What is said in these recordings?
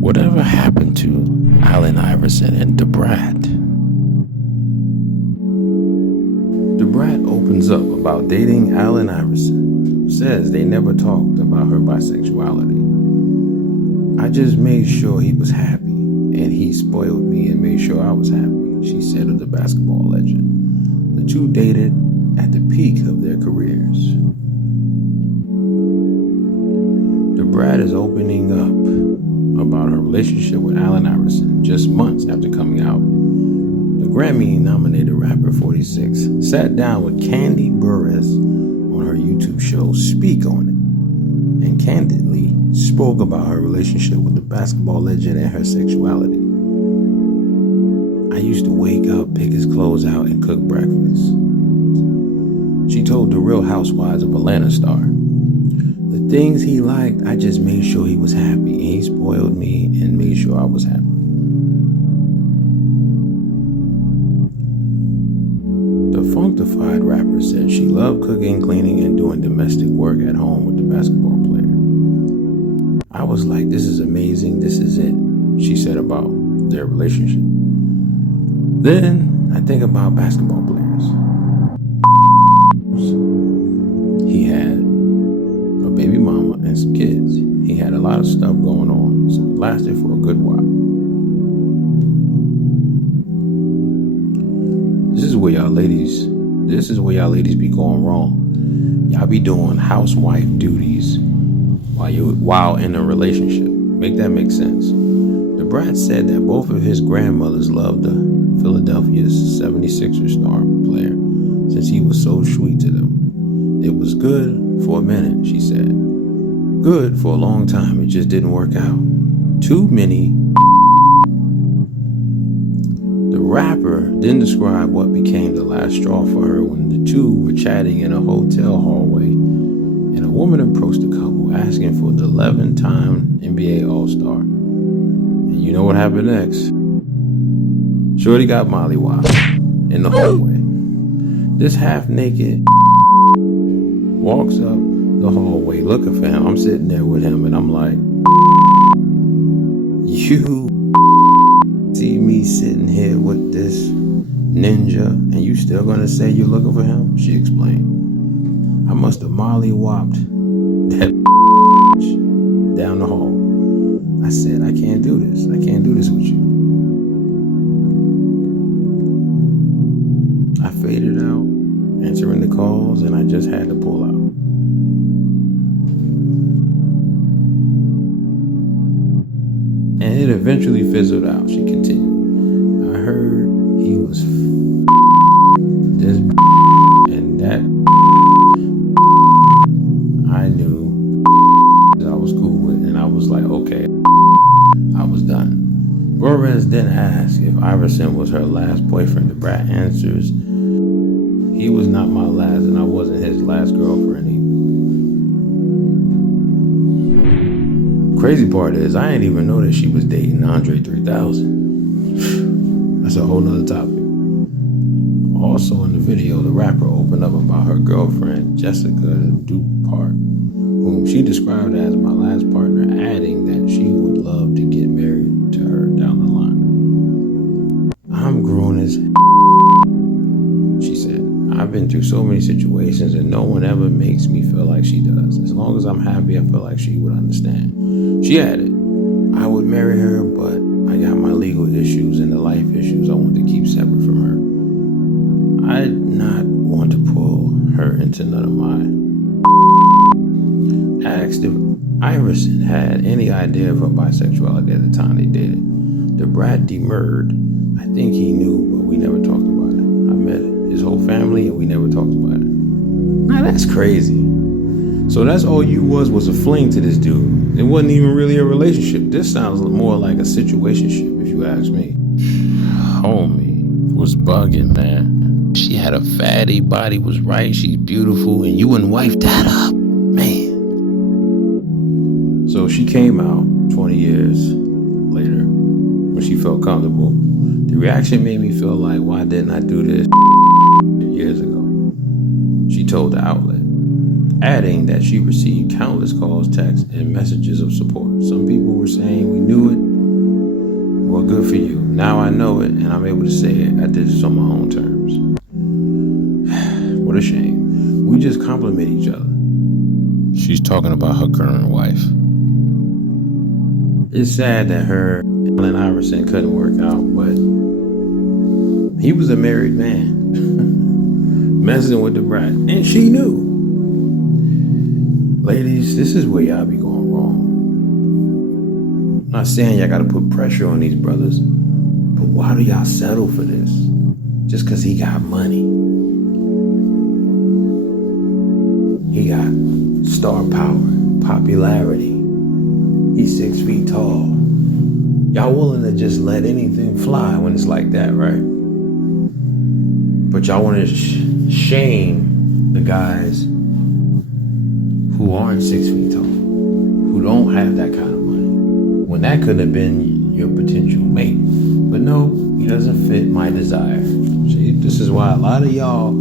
Whatever happened to Allen Iverson and the Brat? The Brat opens up about dating Allen Iverson. Says they never talked about her bisexuality. I just made sure he was happy, and he spoiled me and made sure I was happy, she said of the basketball legend. The two dated at the peak of their careers. The Brat is opening up about her relationship with Allen Iverson just months after coming out. The Grammy-nominated rapper 46 sat down with Candy Buress on her YouTube show Speak On It, and candidly spoke about her relationship with the basketball legend and her sexuality. I used to wake up, pick his clothes out, and cook breakfast. She told the Real Housewives of Atlanta star. The things he liked, I just made sure he was happy, and he spoiled me and made sure I was happy. The Funktified rapper said she loved cooking, cleaning, and doing domestic work at home with the basketball player. I was like, this is amazing, this is it, she said about their relationship. Then I think about basketball players. He had a baby mama and some kids. He had a lot of stuff going on, so it lasted for a good while. This is where y'all ladies be going wrong. Y'all be doing housewife duties while in a relationship. Make that make sense. The Brat said that both of his grandmothers loved the Philadelphia's 76ers star player since he was so sweet to them. It was good for a minute, she said. Good for a long time, it just didn't work out. Too many. The rapper then described what became the last straw for her when the two were chatting in a hotel hallway and a woman approached the couple asking for the 11-time NBA All-Star. And you know what happened next? Shorty got mollywopped in the hallway. This half-naked walks up the hallway looking for him. I'm sitting there with him and I'm like, you see me sitting here with this ninja and you still gonna say you're looking for him? She explained. I must have mollywopped that down the hall. I said, I can't do this. I can't do this with you. I faded out, answering the calls, and I just had to pull out. And it eventually fizzled out, she continued. I heard he was this and that. I knew I was cool with, and I was like, okay, I was done. Buress then asked if Iverson was her last boyfriend. The Brat answers, he was not my last, and I wasn't his last girlfriend either. Crazy part is, I didn't even know that she was dating Andre 3000. That's a whole nother topic. Also in the video, the rapper opened up about her girlfriend, Jessica Dupart, whom she described as my last partner, adding that she would love to get married to her down the line. I'm grown as she said. I've been through so many situations and no one ever makes me feel like she does. As long as I'm happy, I feel like she would understand. She added, I would marry her, but I got my legal issues and the life issues I want to keep separate from her. I did not want to pull her into none of mine. Asked if Iverson had any idea of her bisexuality at the time they dated. The Brat demurred. I think he knew, but we never talked about it. I met his whole family and we never talked about it. Now that's crazy. So that's all you was a fling to this dude. It wasn't even really a relationship. This sounds more like a situationship, if you ask me. Homie was bugging, man. She had a fatty, body was right, she's beautiful, and you wouldn't wife that up, man. So she came out 20 years later when she felt comfortable. The reaction made me feel like, why didn't I do this years ago? She told the outlet. adding that she received countless calls, texts, and messages of support. Some people were saying, "We knew it. Well, good for you. Now I know it, and I'm able to say it. I did this on my own terms." What a shame. We just compliment each other. She's talking about her current wife. It's sad that her and Iverson couldn't work out, but he was a married man messing with the brat, and she knew. Ladies, this is where y'all be going wrong. I'm not saying y'all gotta put pressure on these brothers, but why do y'all settle for this? Just because he got money. He got star power, popularity. He's 6 feet tall. Y'all willing to just let anything fly when it's like that, right? But y'all want to shame the guys who aren't 6 feet tall, who don't have that kind of money, when that could have been your potential mate. But no, he doesn't fit my desire. See, this is why a lot of y'all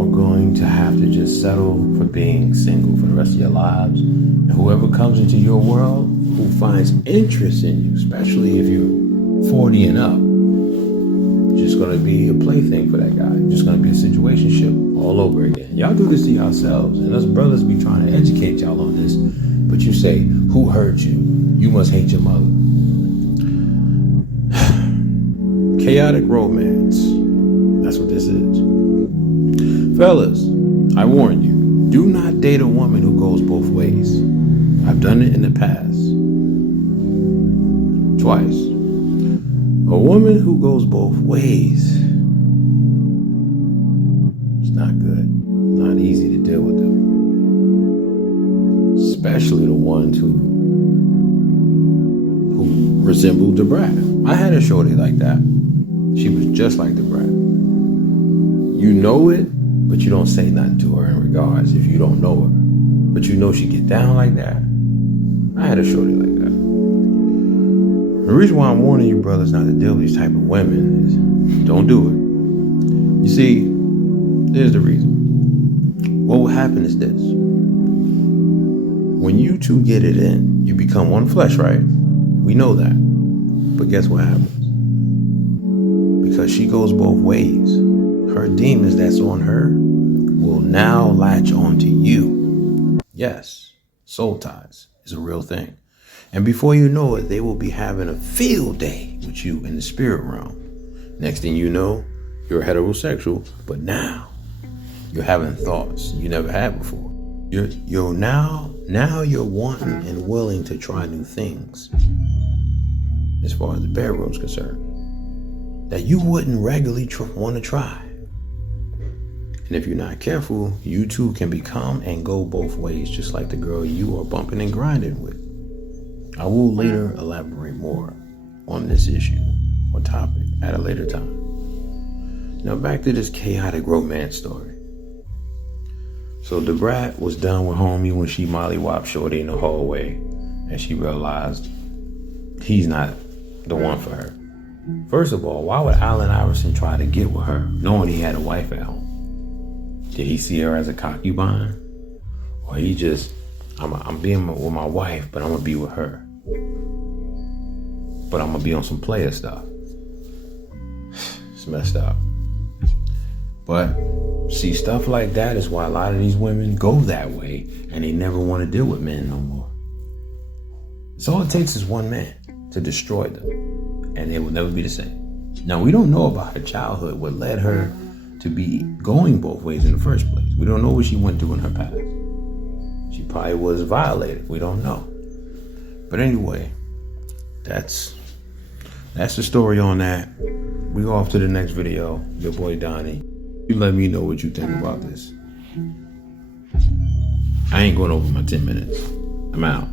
are going to have to just settle for being single for the rest of your lives. And whoever comes into your world who finds interest in you, especially if you're 40 and up, just going to be a plaything for that guy. Just going to be a situationship all over again. Y'all do this to yourselves, and us brothers be trying to educate y'all on this, but you say, "Who hurt you? You must hate your mother." Chaotic romance. That's what this is. Fellas, I warn you, do not date a woman who goes both ways. I've done it in the past. Twice. A woman who goes both ways, it's not good. Not easy to deal with them. Especially the ones who resembled the brat. I had a shorty like that. She was just like the brat. You know it, but you don't say nothing to her in regards if you don't know her. But you know she get down like that. I had a shorty like that. The reason why I'm warning you brothers not to deal with these type of women is don't do it. You see, there's the reason. What will happen is this. When you two get it in, you become one flesh, right? We know that. But guess what happens? Because she goes both ways, her demons that's on her will now latch onto you. Yes, soul ties is a real thing. And before you know it, they will be having a field day with you in the spirit realm. Next thing you know, you're heterosexual, but now you're having thoughts you never had before. You're now you're wanting and willing to try new things as far as the bedroom's concerned that you wouldn't regularly want to try. And if you're not careful, you too can become and go both ways, just like the girl you are bumping and grinding with. I will later elaborate more on this issue or topic at a later time. Now back to this chaotic romance story. So the brat was done with homie when she mollywopped shorty in the hallway and she realized he's not the one for her. First of all, why would Allen Iverson try to get with her knowing he had a wife at home? Did he see her as a concubine? Or he just, I'm being with my wife, but I'm going to be with her. But I'm going to be on some player stuff. It's messed up. But see, stuff like that is why a lot of these women go that way and they never want to deal with men no more. It's all it takes is one man to destroy them and they will never be the same. Now, we don't know about her childhood, what led her to be going both ways in the first place. We don't know what she went through in her past. She probably was violated. We don't know. But anyway, that's the story on that. We go off to the next video. Your boy Donnie. You let me know what you think about this. I ain't going over my 10 minutes. I'm out.